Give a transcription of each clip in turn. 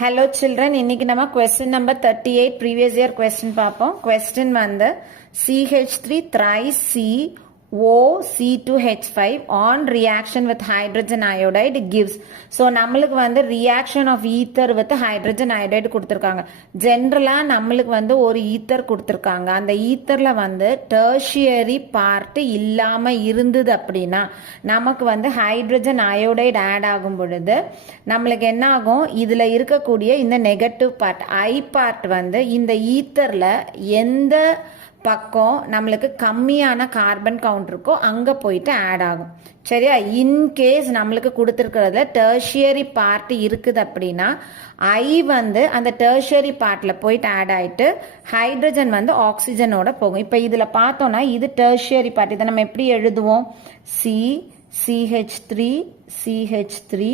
Hello children, இன்னைக்கு நம்ம question number 38 previous year question பார்ப்போம். question வந்து CH3 thrice COC2H5 on reaction with hydrogen iodide gives. So நம்மளுக்கு வந்து reaction of ether with hydrogen iodide கொடுத்திருக்காங்க. ஜென்ரலா நம்மளுக்கு வந்து ஒரு ஈத்தர் கொடுத்திருக்காங்க. அந்த ஈத்தர்ல வந்து tertiary part இல்லாம இருந்தது அப்படின்னா நமக்கு வந்து ஹைட்ரஜன் அயோடைடு ஆட் ஆகும் பொழுது நம்மளுக்கு என்ன ஆகும், இதுல இருக்கக்கூடிய இந்த நெகட்டிவ் பார்ட் ஐ பார்ட் வந்து இந்த ஈத்தர்ல எந்த பக்கம் நம்மளுக்கு கம்மியான கார்பன் கவுண்ட் இருக்கோ அங்க போயிட்டு ஆட் ஆகும். சரியா? இன்கேஸ் நம்மளுக்கு கொடுத்துருக்கிறதுல டெர்ஷியரி பார்ட் இருக்குது அப்படின்னா ஐ வந்து அந்த டெர்ஷியரி பார்ட்ல போயிட்டு ஆட் ஆயிட்டு ஹைட்ரஜன் வந்து ஆக்சிஜனோட போகும். இப்ப இதுல பார்த்தோம்னா இது டெர்ஷியரி பார்ட். இதை நம்ம எப்படி எழுதுவோம்? CH3 CH3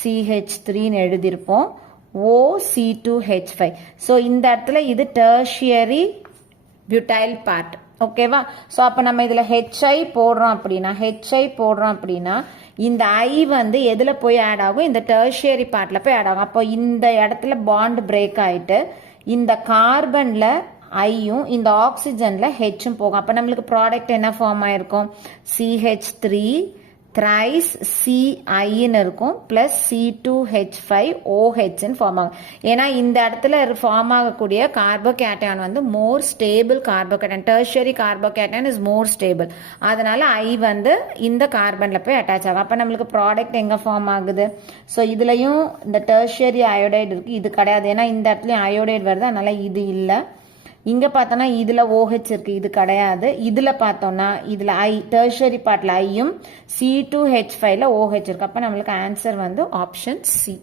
CH3ன்னு எழுதியிருப்போம். OC2H5. ஸோ இந்த இடத்துல இது டெர்ஷியரி பியூட்டைல் பார்ட். ஓகேவா? ஸோ அப்போ நம்ம இதில் ஹெச்ஐ போடுறோம் அப்படின்னா இந்த ஐ வந்து எதில் போய் ஆட் ஆகும்? இந்த டெர்ஷியரி பார்ட்டில் போய் ஆட் ஆகும். அப்போ இந்த இடத்துல பாண்ட் பிரேக் ஆகிட்டு இந்த கார்பனில் ஐயும் இந்த ஆக்சிஜனில் ஹெச்சும் போகும். அப்போ நம்மளுக்கு ப்ராடக்ட் என்ன ஃபார்ம் ஆயிருக்கும்? CH3 thrice CIன்னு இருக்கும் பிளஸ் C2H5OH ஃபார்ம் ஆகும். ஏன்னா இந்த இடத்துல ஃபார்ம் ஆகக்கூடிய கார்போகேட்டையான் வந்து மோர் stable கார்போகேட்டையான். Tertiary கார்போகேட்டையான் is more stable. அதனால ஐ வந்து இந்த கார்பன்ல போய் அட்டாச் ஆகும். அப்ப நம்மளுக்கு ப்ராடக்ட் எங்க ஃபார்ம் ஆகுது? ஸோ இதுலயும் இந்த டெர்ஷியரி அயோடைடு இருக்கு, இது கிடையாது. ஏன்னா இந்த இடத்துலயும் அயோடைடு வருது, அதனால இது இல்லை. இங்க பார்த்தோம்னா இதுல OH இருக்கு, இது கிடையாது. இதுல பார்த்தோம்னா இதுல ஐ டெர்ஷியரி பார்ட்ல ஐயும் C2H5ல OH இருக்கு. அப்ப நம்மளுக்கு ஆன்சர் வந்து ஆப்ஷன் சி.